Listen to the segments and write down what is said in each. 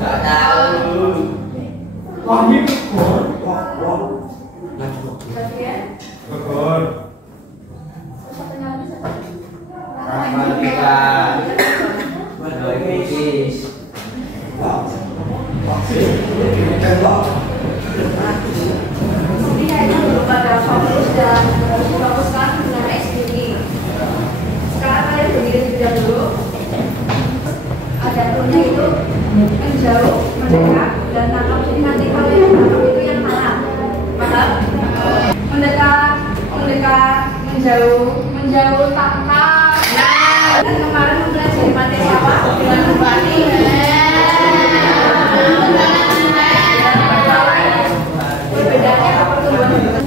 Nggak tahu. Wah, ini kebun. Wah. Kebun. Matematika. Waduh, kritis. Jadi kayaknya belum pada fokus dan fokuskan dengan SPG. Sekarang kalian berdiri terlebih dahulu. Ada turnya itu menjauh, mendekat, dan tangkap. Jadi nanti kalian tangkap itu yang mana? Paham? Mendekat, menjauh, tangkap. Nah, kan kemarin mempelajari materi apa? Dengan kembali. Perbedaannya apa pertumbuhan?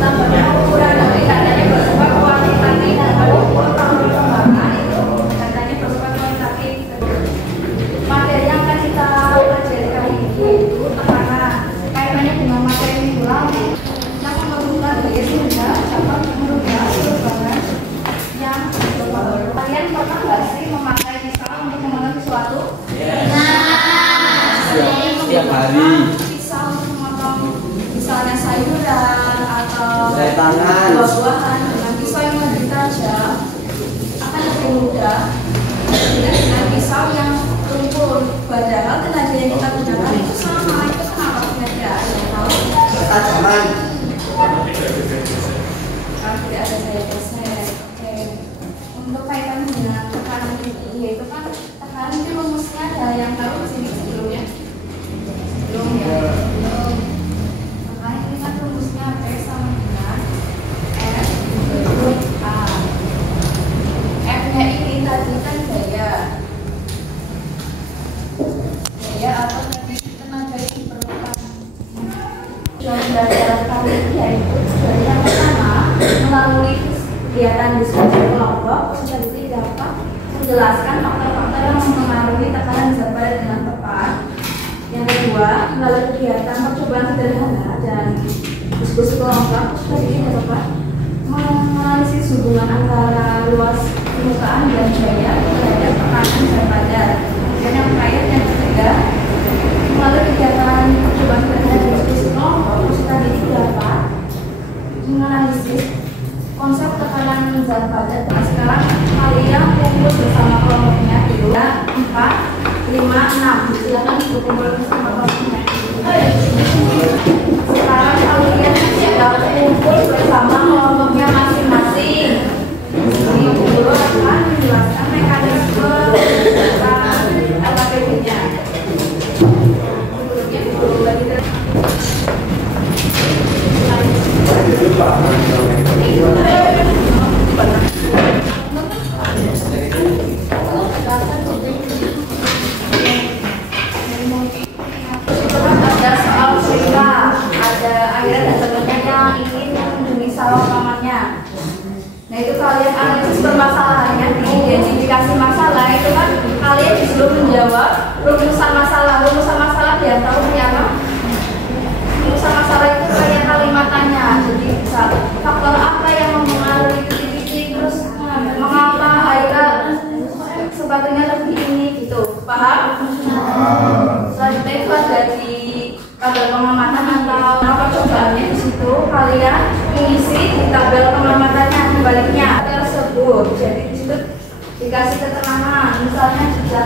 Tambahnya ukuran dari katanya bersifat kuantitatif, perkembangan itu katanya bersifat kuantitatif. Materi yang akan kita pelajari kali ini itu tekanan. Kaitannya dengan materi minggu lalu, kita memerlukan gaya sehingga dapat merubah perubahan yang berubah. Kalian pernah nggak sih memakai pisau untuk memotong sesuatu? Setiap hari. Pisau untuk memotong misalnya sayuran atau Saya tangan. buah-buahan dengan pisau yang lebih tajam akan lebih mudah dengan pisau yang tumpul. Padahal tenaga yang kita gunakan itu sama. Itu kenapa kira-kira? Ada yang tahu? Ketajaman. Tidak ada saya geser. Oke. Untuk kaitan dengan tekanan ini, yaitu kan tekanan itu rumusnya ada yang tahu di sini sebelumnya? Belum ya? Belum. Makanya ini kan rumusnya P sama dengan F dikurung A. F-nya ini tadi kan gaya. Gaya atau tadi tenaga yang diperlukan. Tujuan belajar kali ini yaitu tujuan yang pertama melalui kegiatan diskusi kelompok kita dapat menjelaskan faktor-faktor yang mempengaruhi tekanan zat padat dengan tepat. Yang kedua, melalui kegiatan percobaan sederhana dan diskusi kelompok kita dapat menganalisis hubungan antara luas permukaan dan gaya terhadap tekanan zat padat. Dan yang terakhir, yang ketiga, melalui kegiatan percobaan sederhana dan diskusi kelompok kita dapat menganalisis konsep tekanan zat padat. Nah, sekarang kalian kumpul bersama kelompoknya dulu. 4, 5, 6. Silakan berkumpul bersama kelompoknya. Sekarang kalian sudah kumpul bersama kelompoknya masing-masing. Ini guru akan menjelaskan mekanisme LKPD-nya. Sebelumnya guru bagi ada soal cerita, ada akhirnya dan temannya yang ingin mengunjungi sawah pamannya. Nah itu kalian analisis permasalahannya, diidentifikasi masalah itu kan kalian disuruh menjawab rumusan masalah. Rumusan masalah dia tahu apa? Rumusan masalah itu kayak kalimat tanya. Jadi bisa faktor apa yang mempengaruhi titik-titik, terus mengapa akhirnya sepatunya lebih ini gitu, paham? Selanjutnya itu ada di tabel pengamatan atau percobaannya. Di situ kalian mengisi di tabel pengamatannya baliknya tersebut. Jadi di situ dikasih keterangan, misalnya jika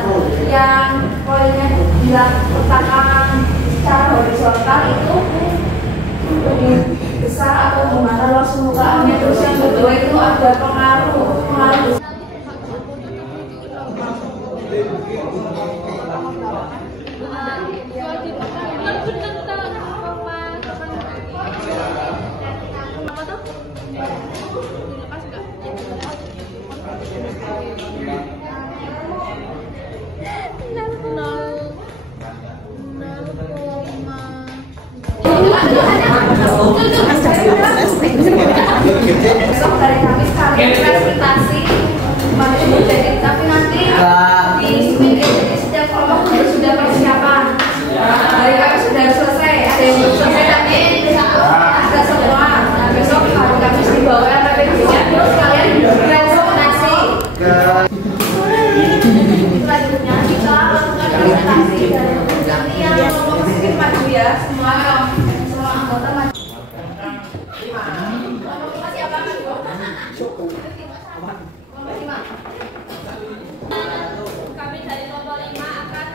yang poinnya diletakkan secara horizontal itu lebih besar atau gimana luas permukaannya, terus yang kedua itu ada pengaruh. Besok dari Kamis kalian presentasi materi jadi, tapi nanti di sini jadi setiap kelompok sudah persiapan. Dari kami sudah selesai, ada yang belum selesai tapi ada semua. Kelompok 5 siapa? Kelompok 5. Kami dari kelompok 5 akan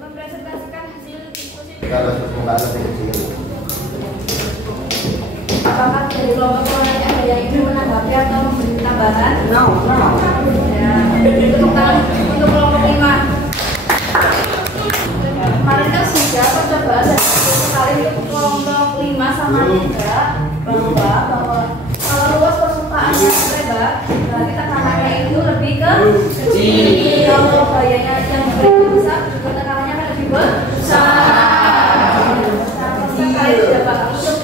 mempresentasikan hasil diskusi. Apakah dari kelompok lain ada yang ingin menanggapi atau memberi tambahan? No. Ya, untuk kelompok 5. Kemarin kan sudah percobaan dan sekali untuk kelompok 5 sama 3 bahwa kalau luas permukaannya lebar, berarti tekanannya itu lebih ke kecil. Kalau gayanya yang lebih besar, juga tekanannya akan lebih besar. Sekali sudah bakal untuk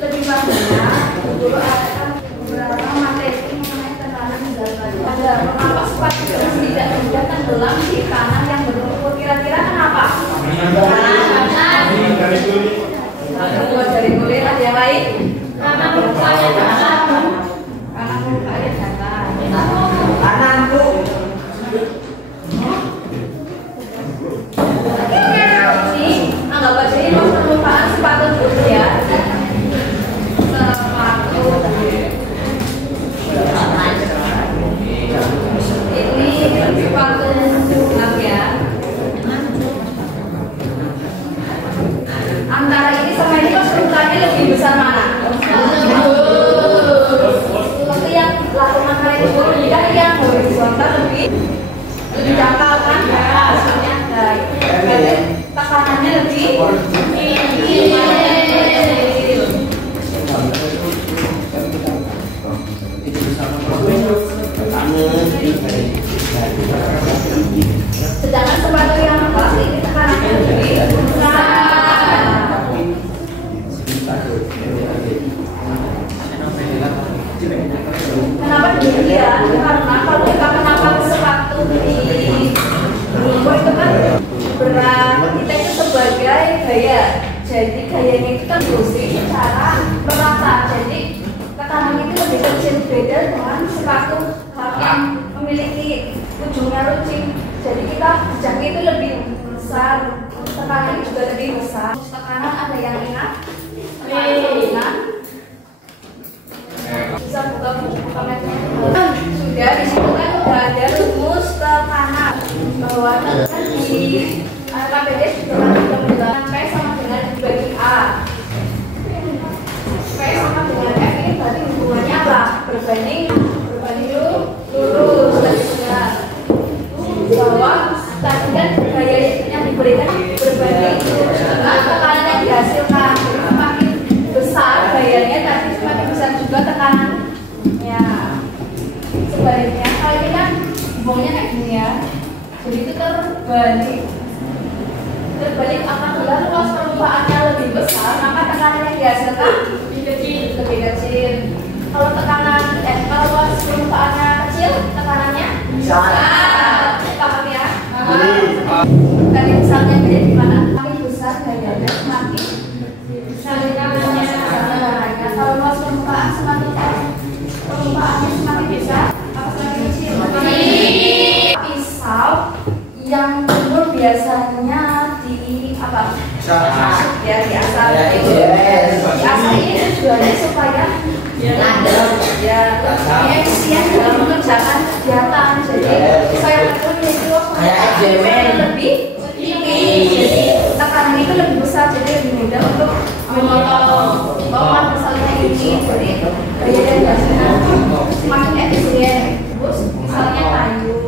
lebih banyak, guru akan beberapa materi mengenai tekanan dan ada mengapa sepatu tidak mudah tenggelam di tanah yang berlumpur. Kira-kira kenapa? Dari kulit ada yang lain? Karena mukanya datar. Karena mukanya datar. Kanan bu. Ini anggap aja ini permukaan sepatu dulu ya. Sepatu. Ini sepatu sunat ya. Antara ini sama ini permukaannya lebih besar mana? Waktu yang lakukan hal itu kan yang horizontal lebih dangkal kan? Hasilnya berarti tekanannya lebih sedangkan sepatu yang atas ini tekanannya lebih besar. Kenapa demikian? Karena kalau kita menangkap sepatu di lumpur itu kan berat kita itu sebagai gaya. Jadi gayanya itu kan berusia secara merata. Jadi tekanannya itu lebih kecil beda dengan sepatu yang memiliki ujungnya runcing. Jadi kita jejaknya itu lebih besar, tekanannya juga lebih besar. Tekanan ada yang ingat? Bisa buka komennya. Sudah di situ kan sudah ada rumus tekanan bahwa tekanan di KPD sudah menjelaskan P sama dengan dibagi A. P sama dengan F ini berarti hubungannya apa? Berbanding lurus tadi benar. Bahwa tadi kan gaya yang diberikan berbanding tekanan yang dihasilkan. Jadi semakin besar gayanya tadi semakin besar juga tekanannya. Sebaliknya kalau ini kan hubungannya kayak gini ya. Jadi itu terbalik apabila luas permukaannya lebih besar maka tekanan yang dihasilkan lebih kecil. Kalau kalau luas permukaannya kecil tekanannya besar. Paham ya? Tadi misalnya jadi gimana? Semakin besar gayanya semakin kalau luas permukaannya semakin besar apa semakin kecil? Pisau yang umur biasanya di apa? Ya di asal itu. Di asal ini tujuannya supaya ya efisien dalam mengerjakan kegiatan. Jadi supaya memiliki waktu yang lebih tinggi. Jadi tekanan itu lebih besar jadi lebih mudah untuk memotong misalnya ini. Jadi gaya dan hasilnya semakin efisien. Terus misalnya kayu.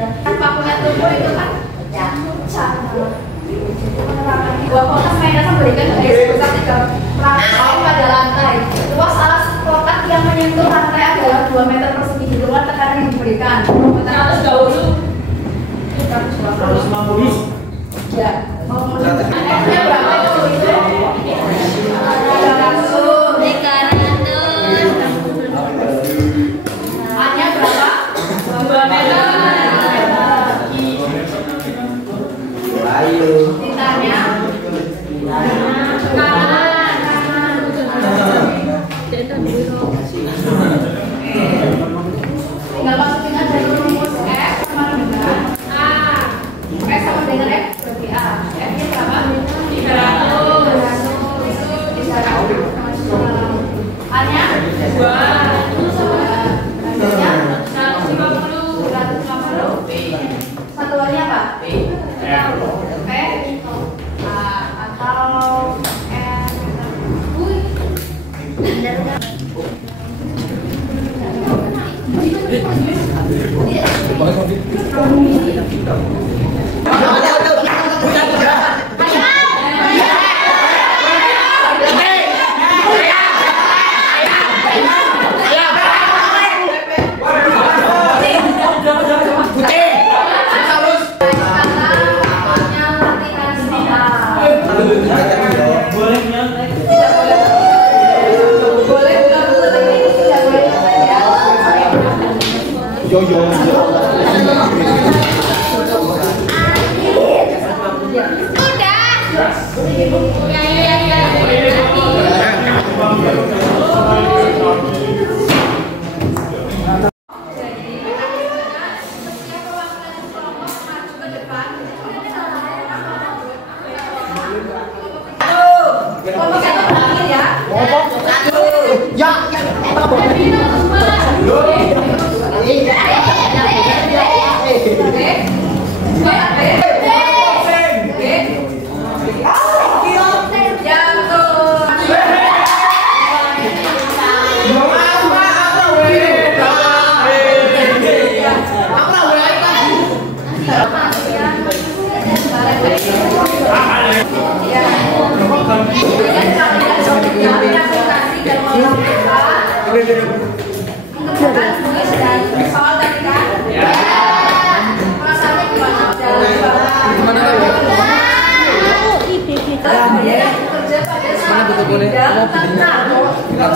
Kan pakunya tubuh itu kan pecah. Dua kotak mainan memberikan gaya sebesar 3 pada lantai. Luas alas kotak yang menyentuh lantai adalah 2 meter persegi. Di luar tekanan yang diberikan 120. 150. Ya. Mau berapa itu? 300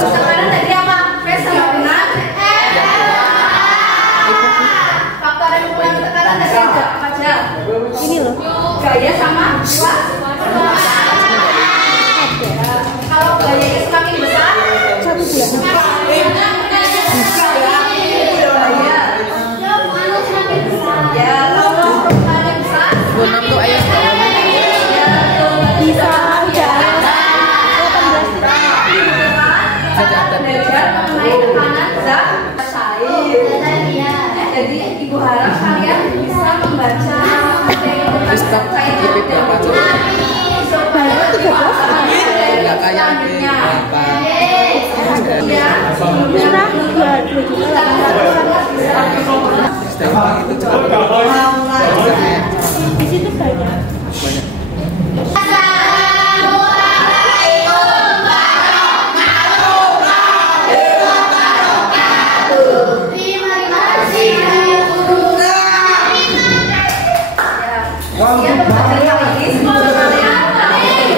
Sekarang tadi apa? Benar? Faktor yang mengulangi tekanan tadi apa aja? Ini loh. Gaya sama luas. Kalau gayanya semakin besar, 1 bulan. Ya, kalau semakin besar, bisa udah. Belajar mengenai tekanan zat cair. Jadi ibu harap kalian bisa membaca di situ banyak.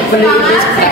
Beli